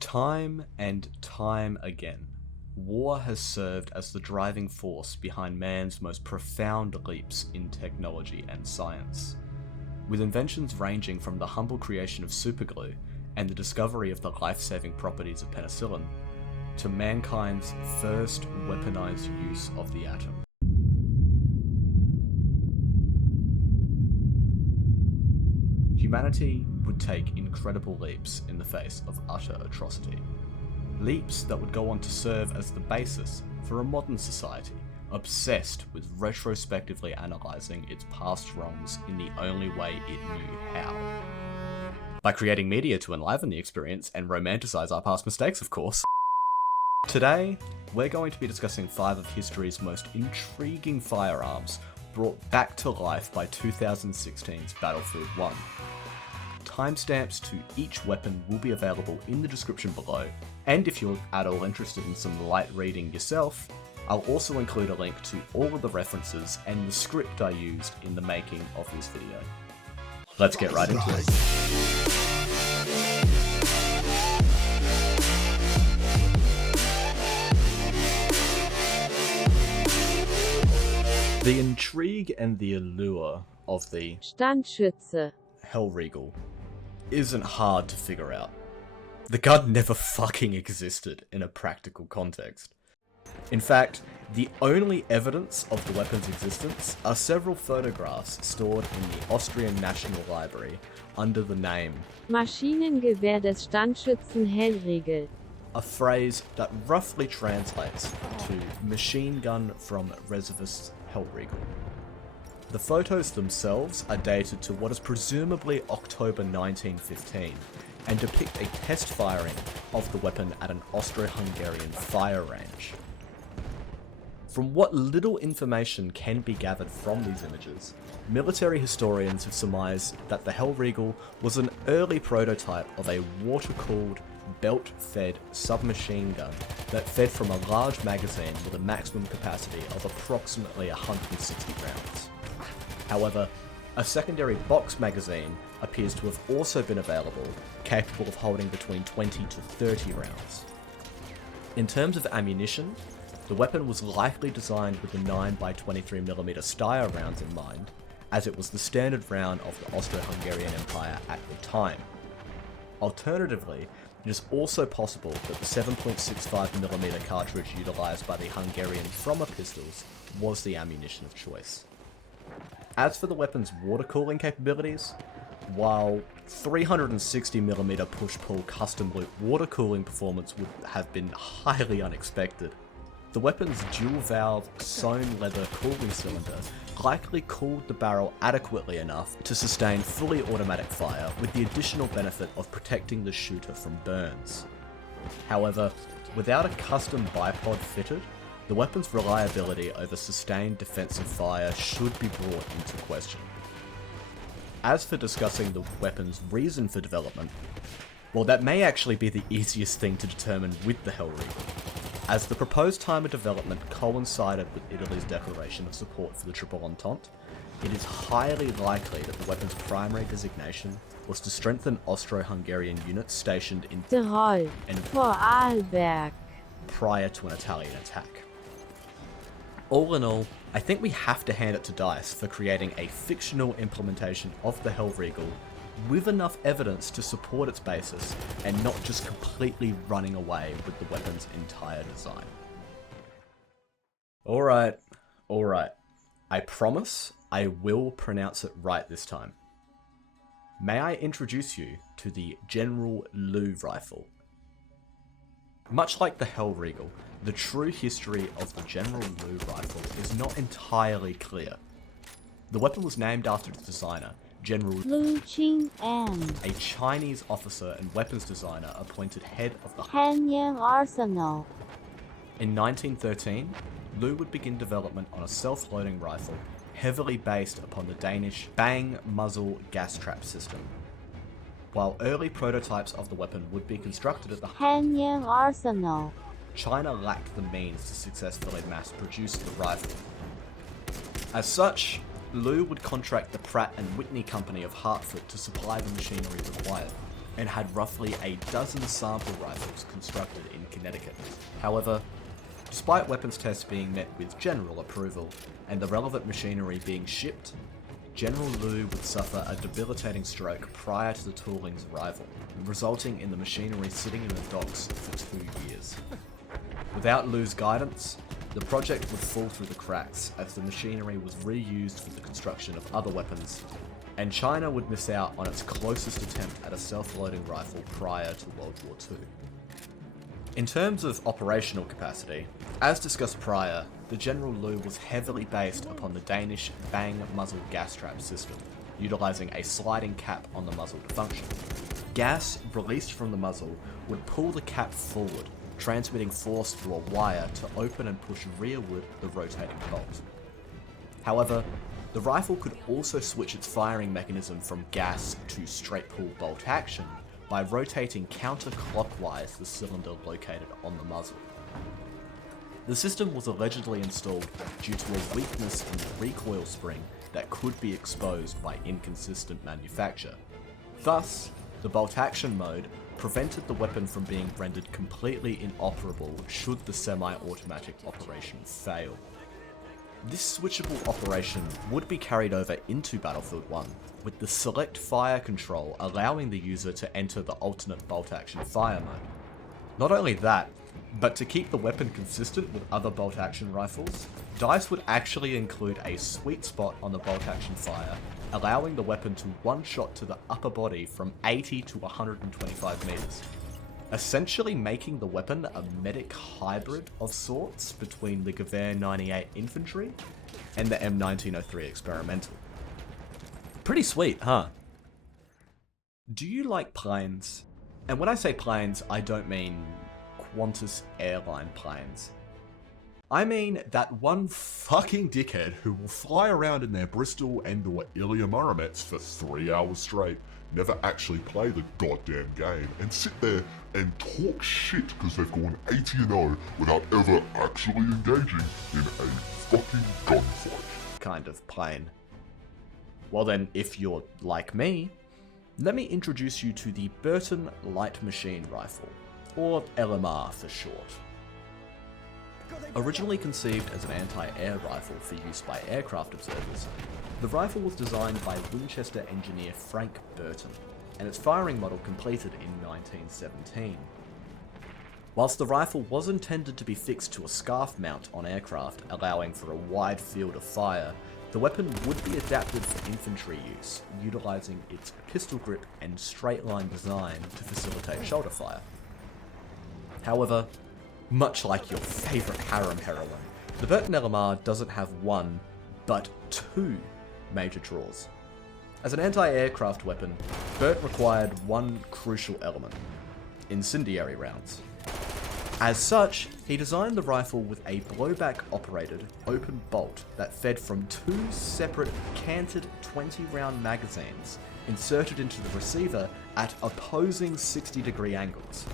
Time and time again, war has served as the driving force behind man's most profound leaps in technology and science. With inventions ranging from the humble creation of superglue and the discovery of the life-saving properties of penicillin, to mankind's first weaponized use of the atom. Humanity would take incredible leaps in the face of utter atrocity. Leaps that would go on to serve as the basis for a modern society, obsessed with retrospectively analysing its past wrongs in the only way it knew how. By creating media to enliven the experience and romanticise our past mistakes, of course. Today, we're going to be discussing 5 of history's most intriguing firearms brought back to life by 2016's Battlefield 1. Timestamps to each weapon will be available in the description below, and if you're at all interested in some light reading yourself, I'll also include a link to all of the references and the script I used in the making of this video. Let's get right into it. The intrigue and the allure of the Standschütze Hellriegel isn't hard to figure out. The gun never fucking existed in a practical context. In fact, the only evidence of the weapon's existence are several photographs stored in the Austrian National Library under the name Maschinengewehr des Standschützen Hellriegel, a phrase that roughly translates to machine gun from reservist Hellriegel. The photos themselves are dated to what is presumably October 1915 and depict a test firing of the weapon at an Austro-Hungarian fire range. From what little information can be gathered from these images, military historians have surmised that the Hellriegel was an early prototype of a water-cooled, belt-fed submachine gun that fed from a large magazine with a maximum capacity of approximately 160 rounds. However, a secondary box magazine appears to have also been available, capable of holding between 20 to 30 rounds. In terms of ammunition, the weapon was likely designed with the 9x23mm Steyr rounds in mind, as it was the standard round of the Austro-Hungarian Empire at the time. Alternatively, it is also possible that the 7.65mm cartridge utilised by the Hungarian Frommer pistols was the ammunition of choice. As for the weapon's water cooling capabilities, while 360mm push-pull custom loop water cooling performance would have been highly unexpected, the weapon's dual-valve sewn leather cooling cylinder likely cooled the barrel adequately enough to sustain fully automatic fire with the additional benefit of protecting the shooter from burns. However, without a custom bipod fitted, the weapon's reliability over sustained defensive fire should be brought into question. As for discussing the weapon's reason for development, well, that may actually be the easiest thing to determine with the Hellriegel, as the proposed time of development coincided with Italy's declaration of support for the Triple Entente. It is highly likely that the weapon's primary designation was to strengthen Austro-Hungarian units stationed in Tirol, Vorarlberg, prior to an Italian attack. All in all, I think we have to hand it to DICE for creating a fictional implementation of the Hellriegel with enough evidence to support its basis and not just completely running away with the weapon's entire design. Alright. I promise I will pronounce it right this time. May I introduce you to the General Liu Rifle? Much like the Hellriegel, the true history of the General Liu Rifle is not entirely clear. The weapon was named after its designer, General Liu Qing'an, a Chinese officer and weapons designer appointed head of the Hanyang Arsenal. In 1913, Liu would begin development on a self-loading rifle, heavily based upon the Danish bang muzzle gas trap system. While early prototypes of the weapon would be constructed at the Hanyang Arsenal, China lacked the means to successfully mass produce the rifle. As such, Liu would contract the Pratt & Whitney Company of Hartford to supply the machinery required. and had roughly a dozen sample rifles constructed in Connecticut. However, despite weapons tests being met with general approval and the relevant machinery being shipped, General Liu would suffer a debilitating stroke prior to the tooling's arrival, resulting in the machinery sitting in the docks for 2 years. Without Liu's guidance, the project would fall through the cracks as the machinery was reused for the construction of other weapons, and China would miss out on its closest attempt at a self-loading rifle prior to World War II. In terms of operational capacity, as discussed prior, the General Liu was heavily based upon the Danish bang muzzle gas trap system, utilising a sliding cap on the muzzle to function. Gas released from the muzzle would pull the cap forward, transmitting force through a wire to open and push rearward the rotating bolt. However, the rifle could also switch its firing mechanism from gas to straight pull bolt action by rotating counterclockwise the cylinder located on the muzzle. The system was allegedly installed due to a weakness in the recoil spring that could be exposed by inconsistent manufacture. Thus, the bolt action mode prevented the weapon from being rendered completely inoperable should the semi-automatic operation fail. This switchable operation would be carried over into Battlefield 1, with the select fire control allowing the user to enter the alternate bolt action fire mode. Not only that, but to keep the weapon consistent with other bolt action rifles, DICE would actually include a sweet spot on the bolt action fire, allowing the weapon to one-shot to the upper body from 80 to 125 meters, essentially making the weapon a medic hybrid of sorts between the Gewehr 98 infantry and the M1903 experimental. Pretty sweet, huh? Do you like planes? And when I say planes, I don't mean Qantas airline planes. I mean that one fucking dickhead who will fly around in their Bristol and or Ilya Muromets for 3 hours straight, never actually play the goddamn game, and sit there and talk shit because they've gone 80-0 without ever actually engaging in a fucking gunfight. Kind of plane. Well then, if you're like me, let me introduce you to the Burton Light Machine Rifle, or LMR for short. Originally conceived as an anti-air rifle for use by aircraft observers, the rifle was designed by Winchester engineer Frank Burton, and its firing model completed in 1917. Whilst the rifle was intended to be fixed to a scarf mount on aircraft, allowing for a wide field of fire, the weapon would be adapted for infantry use, utilising its pistol grip and straight line design to facilitate shoulder fire. However, much like your favourite harem heroine, the Burton LMR doesn't have one, but two major draws. As an anti-aircraft weapon, Burt required one crucial element: incendiary rounds. As such, he designed the rifle with a blowback-operated open bolt that fed from two separate canted 20-round magazines inserted into the receiver at opposing 60-degree angles.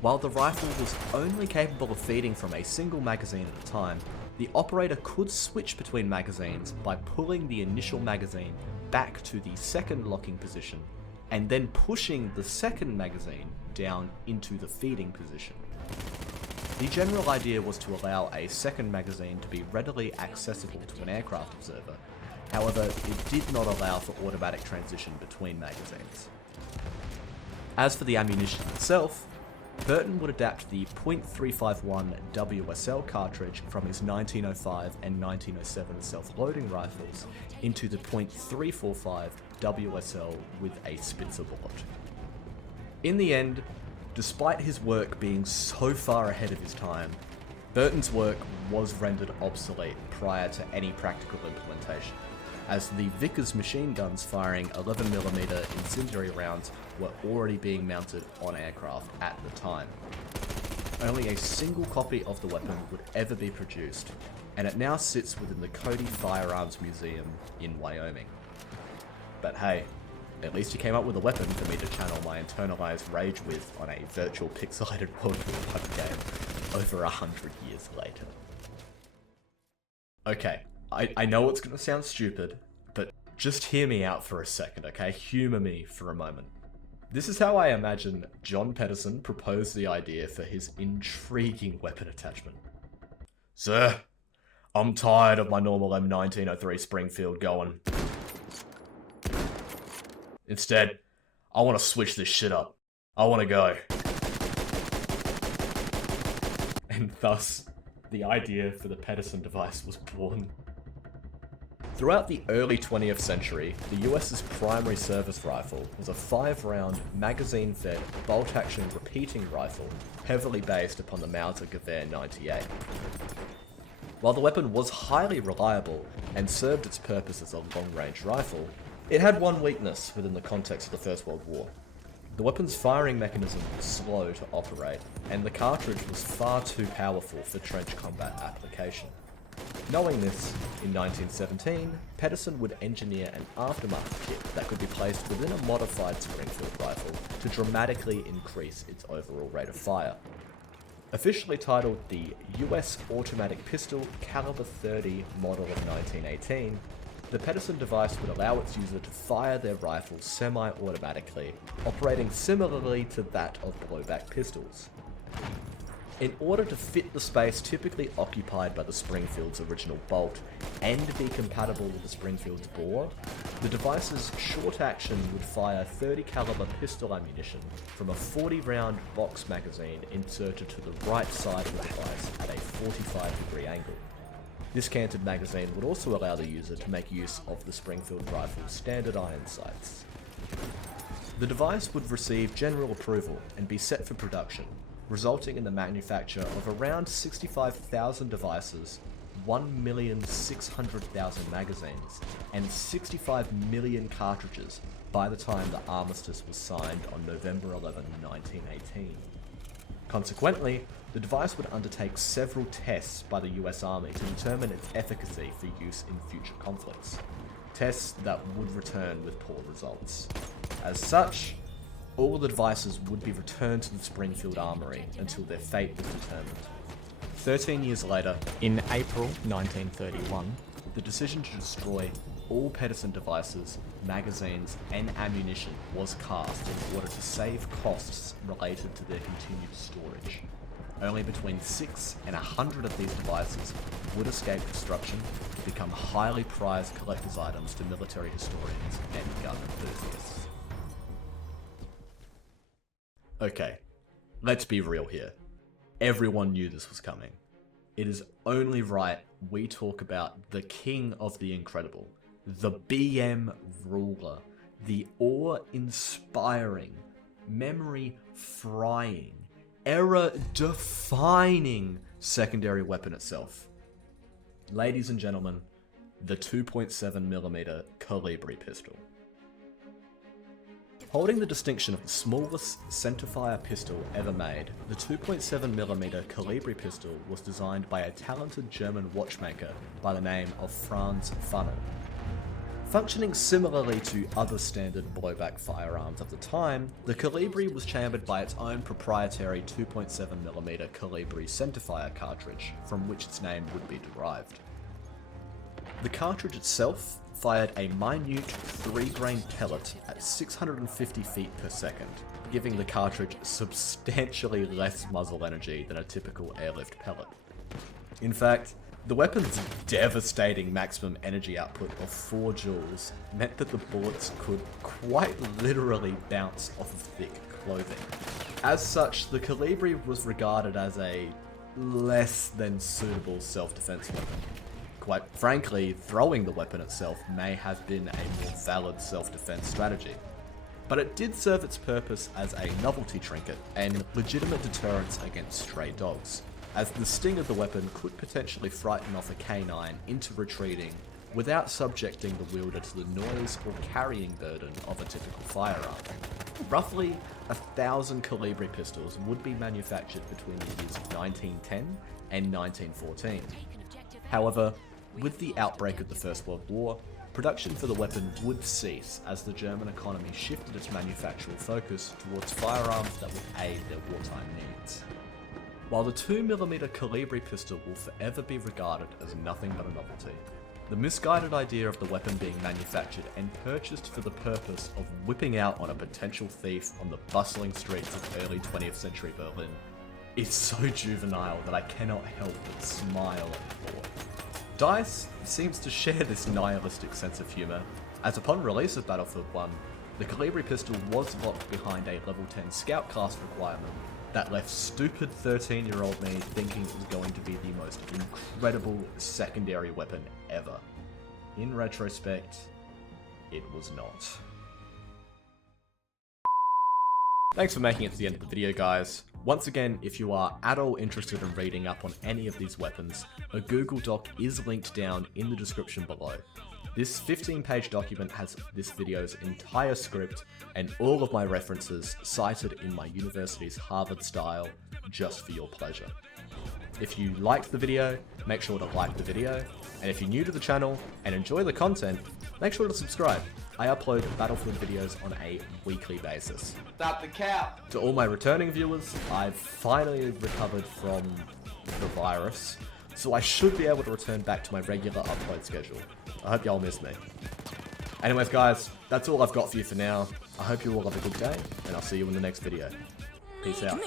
While the rifle was only capable of feeding from a single magazine at a time, the operator could switch between magazines by pulling the initial magazine back to the second locking position and then pushing the second magazine down into the feeding position. The general idea was to allow a second magazine to be readily accessible to an aircraft observer. However, it did not allow for automatic transition between magazines. As for the ammunition itself, Burton would adapt the .351 WSL cartridge from his 1905 and 1907 self-loading rifles into the .345 WSL with a Spitzer bullet. In the end, despite his work being so far ahead of his time, Burton's work was rendered obsolete prior to any practical implementation, as the Vickers machine guns firing 11mm incendiary rounds were already being mounted on aircraft at the time. Only a single copy of the weapon would ever be produced, and it now sits within the Cody Firearms Museum in Wyoming. But hey, at least he came up with a weapon for me to channel my internalized rage with on a virtual pixelated World War I game over 100 years later. Okay, I know it's gonna sound stupid, but just hear me out for a second, okay? Humor me for a moment. This is how I imagine John Pedersen proposed the idea for his intriguing weapon attachment. Sir, I'm tired of my normal M1903 Springfield going. Instead, I want to switch this shit up. I want to go. And thus, the idea for the Pedersen device was born. Throughout the early 20th century, the US's primary service rifle was a 5-round, magazine-fed, bolt-action repeating rifle, heavily based upon the Mauser Gewehr 98. While the weapon was highly reliable and served its purpose as a long-range rifle, it had one weakness within the context of the First World War. The weapon's firing mechanism was slow to operate, and the cartridge was far too powerful for trench combat application. Knowing this, in 1917, Pedersen would engineer an aftermarket kit that could be placed within a modified Springfield rifle to dramatically increase its overall rate of fire. Officially titled the US Automatic Pistol Caliber 30 model of 1918, the Pedersen device would allow its user to fire their rifle semi-automatically, operating similarly to that of blowback pistols. In order to fit the space typically occupied by the Springfield's original bolt and be compatible with the Springfield's bore, the device's short action would fire 30 caliber pistol ammunition from a 40-round box magazine inserted to the right side of the device at a 45-degree angle. This canted magazine would also allow the user to make use of the Springfield rifle's standard iron sights. The device would receive general approval and be set for production, resulting in the manufacture of around 65,000 devices, 1,600,000 magazines, and 65 million cartridges by the time the armistice was signed on November 11, 1918. Consequently, the device would undertake several tests by the US Army to determine its efficacy for use in future conflicts. Tests that would return with poor results. As such, all the devices would be returned to the Springfield Armory until their fate was determined. 13 years later, in April 1931, the decision to destroy all Pedersen devices, magazines, and ammunition was cast in order to save costs related to their continued storage. Only between 6 and 100 of these devices would escape destruction to become highly prized collector's items to military historians and gun enthusiasts. Okay, let's be real here. Everyone knew this was coming. It is only right we talk about the king of the incredible, the BM ruler, the awe-inspiring, memory-frying, era-defining secondary weapon itself. Ladies and gentlemen, the 2.7mm Kolibri Pistol. Holding the distinction of the smallest centerfire pistol ever made, the 2.7mm Kolibri pistol was designed by a talented German watchmaker by the name of Franz Funnel. Functioning similarly to other standard blowback firearms of the time, the Kolibri was chambered by its own proprietary 2.7mm Kolibri centerfire cartridge, from which its name would be derived. The cartridge itself fired a minute 3-grain pellet at 650 feet per second, giving the cartridge substantially less muzzle energy than a typical airlift pellet. In fact, the weapon's devastating maximum energy output of 4 joules meant that the bullets could quite literally bounce off of thick clothing. As such, the Kolibri was regarded as a less than suitable self-defense weapon. Quite frankly, throwing the weapon itself may have been a more valid self-defense strategy. But it did serve its purpose as a novelty trinket and legitimate deterrence against stray dogs, as the sting of the weapon could potentially frighten off a canine into retreating without subjecting the wielder to the noise or carrying burden of a typical firearm. Roughly 1,000 Kolibri pistols would be manufactured between the years 1910 and 1914. However, with the outbreak of the First World War, production for the weapon would cease as the German economy shifted its manufacturing focus towards firearms that would aid their wartime needs. While the 2mm Kolibri pistol will forever be regarded as nothing but a novelty, The misguided idea of the weapon being manufactured and purchased for the purpose of whipping out on a potential thief on the bustling streets of early 20th century Berlin is so juvenile that I cannot help but smile at the thought. DICE seems to share this nihilistic sense of humour, as upon release of Battlefield 1, the Kolibri Pistol was locked behind a level 10 scout cast requirement that left stupid 13-year-old me thinking it was going to be the most incredible secondary weapon ever. In retrospect, it was not. Thanks for making it to the end of the video, guys. Once again, if you are at all interested in reading up on any of these weapons, a Google Doc is linked down in the description below. This 15-page document has this video's entire script and all of my references cited in my university's Harvard style, just for your pleasure. If you liked the video, make sure to like the video, and if you're new to the channel and enjoy the content, make sure to subscribe. I upload Battlefield videos on a weekly basis. Stop the cap! To all my returning viewers, I've finally recovered from the virus, so I should be able to return back to my regular upload schedule. I hope y'all miss me. Anyways guys, that's all I've got for you for now. I hope you all have a good day, and I'll see you in the next video. Peace out.